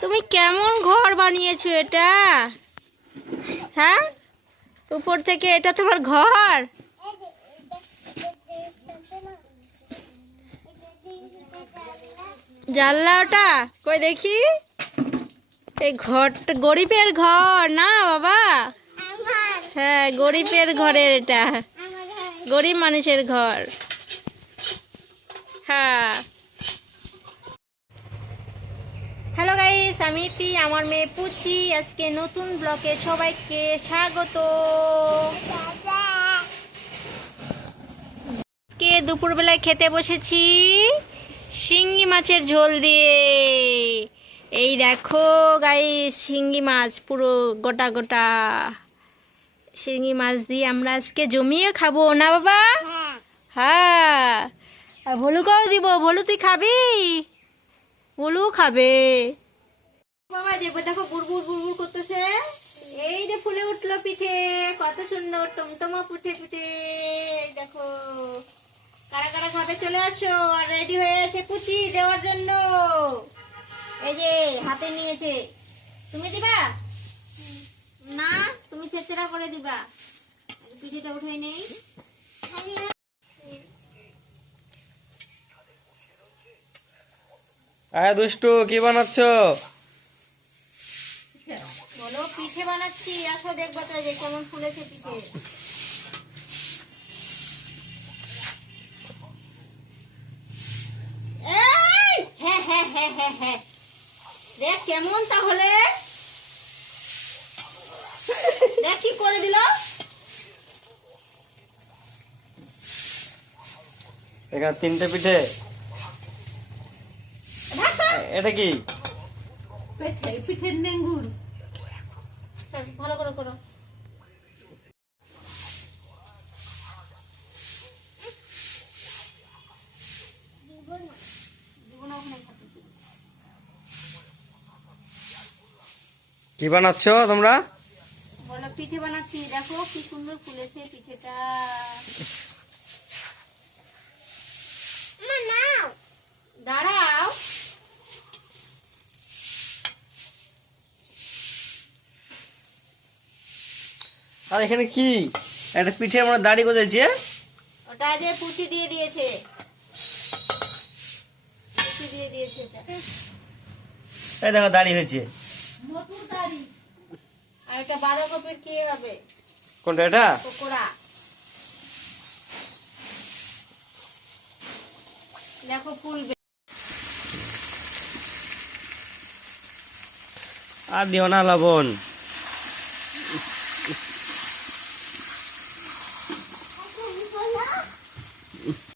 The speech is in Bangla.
তুমি কেমন ঘর বানিয়েছো এটা? হ্যাঁ? উপর থেকে এটা তোমার ঘর? জানলা ওটা? কই দেখি? এই ঘরটা গরিবের ঘর না বাবা? হ্যাঁ গরিবের ঘরের এটা। গরিব মানুষের ঘর। হ্যাঁ। ইতি আমার মেয়ে পুচি, আজকে নতুন ব্লকে সবাইকে স্বাগত। আজকে দুপুরবেলায় খেতে বসেছি শিঙ্গি মাছের ঝোল দিয়ে। এই দেখো গাই শিঙ্গি মাছ পুরো গোটা গোটা। শিঙ্গি মাছ দিয়ে আমরা আজকে জমিয়ে খাব, না বাবা? হ্যাঁ। ভলুকেও দিব, ভলু তুই খাবি? ভলু খাবে। এই যে ফুলে উঠল পিঠে, কত সুন্দর, টমটমা পুঠে পিঠে কারা কারা খাবে চলে আসো? দেওয়ার জন্য। এই যে, হাতে নিয়েছে। তুমি দিবা? না, তুমি ছেচড়া করে দিবা। পিঠেটা উঠাই নেই। দুষ্টু, কি বানাচ্ছ? বলো পিঠে বানাচ্ছি আসো দেখব তো যে কেমন ফুলেছে পিঠে। হ্যাঁ হ্যাঁ হ্যাঁ হ্যাঁ হ্যাঁ। দেখ কেমন তাহলে। দেখ কি করে দিল। এখানে তিনটে পিঠে। এটা কি? চল, ভালো করে করো। কি বানাচ্ছ তোমরা? বলো পিঠে বানাচ্ছি। দেখো কি সুন্দর ফুলেছে পিঠেটা। আর এখানে কি? একটা পিঠে আমরা দাড়ি কোথাইছে ওটা যে পুচি দিয়ে দিয়েছে। পুচি দিয়ে দিয়েছে এটা। এই দেখো দাড়ি হয়েছে। আর এটা বাঁধাকপির কি হবে? কোনটা এটা? পকোড়া। দেখো ফুল আর দিও না লবণ।